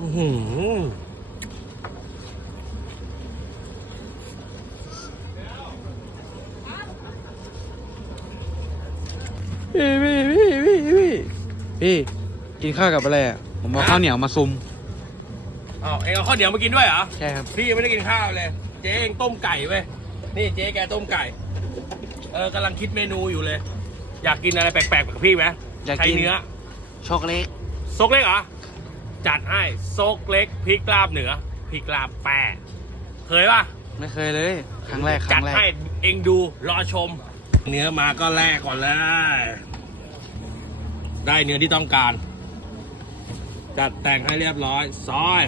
อื้อหือพี่พี่พี่พี่พี่พี่กินข้าวกับอะไรอะผมเอาข้าวเหนียวมาซุมอ้าวเองเอาข้าวเหนียวมากินด้วยเหรอใช่ครับพี่ยังไม่ได้กินข้าวเลย เจ๊เองต้มไก่เว้ยนี่เจ๊แกต้มไก่ เออกำลังคิดเมนูอยู่เลย อยากกินอะไรแปลกๆกับพี่ไหมอยากใช้กินเนื้อช็อกโกแลตซกเล็กเหรอ จัดให้ซกเล็กพริกลาบเหนือพริกลาบแปะเคยป่ะไม่เคยเลย ครั้งแรกคจัรั้ดงแรกให้เองดูรอชม เนื้อมาก็แลกก่อนเลย ได้เนื้อที่ต้องการ จัดแต่งให้เรียบร้อย ซอย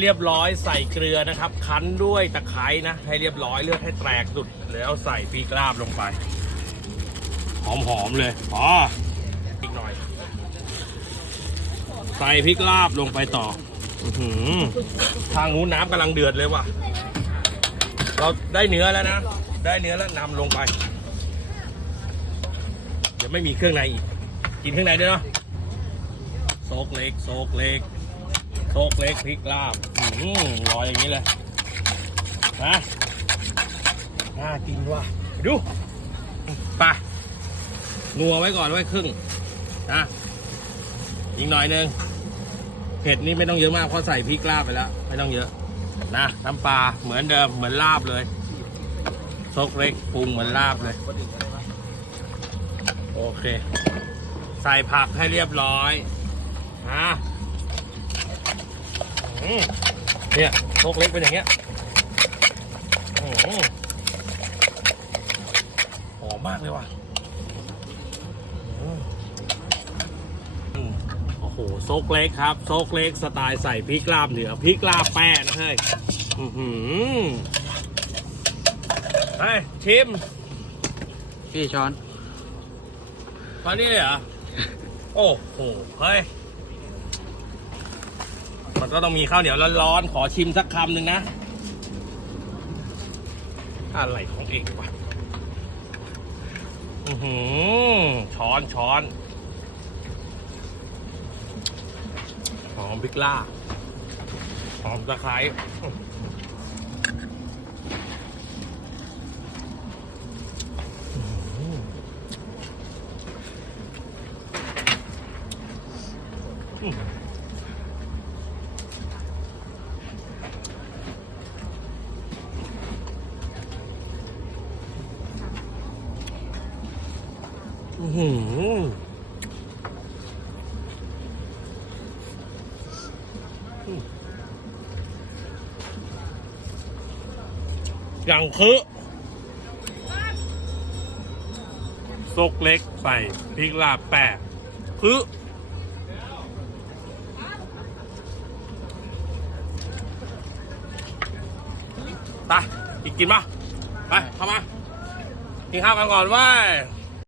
เรียบร้อยใส่เกลือนะครับ คั้นด้วยตะไคร้นะ ให้เรียบร้อยเลือดให้แตกสุด แล้วใส่พริกลาบลงไป หอมๆเลย พออีกหน่อย ใส่พริกลาบลงไปต่ออื้อหือทางนู้นน้ำกำลังเดือดเลยว่ะ เราได้เนื้อแล้วนะ ได้เนื้อแล้วนำลงไป เดี๋ยวไม่มีเครื่องในอีก กินเครื่องในด้วยเนาะโซกเล็กโซกเล็กโซกเล็กพริกลาบอื้อหือรออย่างนี้เลยนะน่ากินว่ะไปดูไปนัวไว้ก่อนไว้ครึ่งนะอีกหน่อยหนึ่ง เผ็ดนี่ไม่ต้องเยอะมากเพราะใส่พริกลาบไปแล้ว ไม่ต้องเยอะ นะน้ำปลาเหมือนเดิมเหมือนลาบเลยซกเล็กปรุงเหมือนลาบเลย โอเค ใส่ผักให้เรียบร้อยอะเนี่ยซกเล็กเป็นอย่างเงี้ยหอมมากเลยว่ะ โอ้โหโซกเล็กครับโซกเล็กสไตล์ใส่พริกลาบเหนือพริกลาบแป้นะเฮ้ยอื้อหือเฮ้ยชิมพี่ช้อนตอนนี้เลยเหรอ โอ้โห เฮ้ย มันก็ต้องมีข้าวเหนียวร้อนๆ ขอชิมสักคำหนึ่งนะ อะไรของเองวะ อือหือ ช้อนช้อน อมพริกล่าหอมตะไคร้อื อย่างคือซกเล็กใส่พริกลาบแปะคือไปอีกกินมาไป เข้ามา กินข้าวกันก่อนว้ย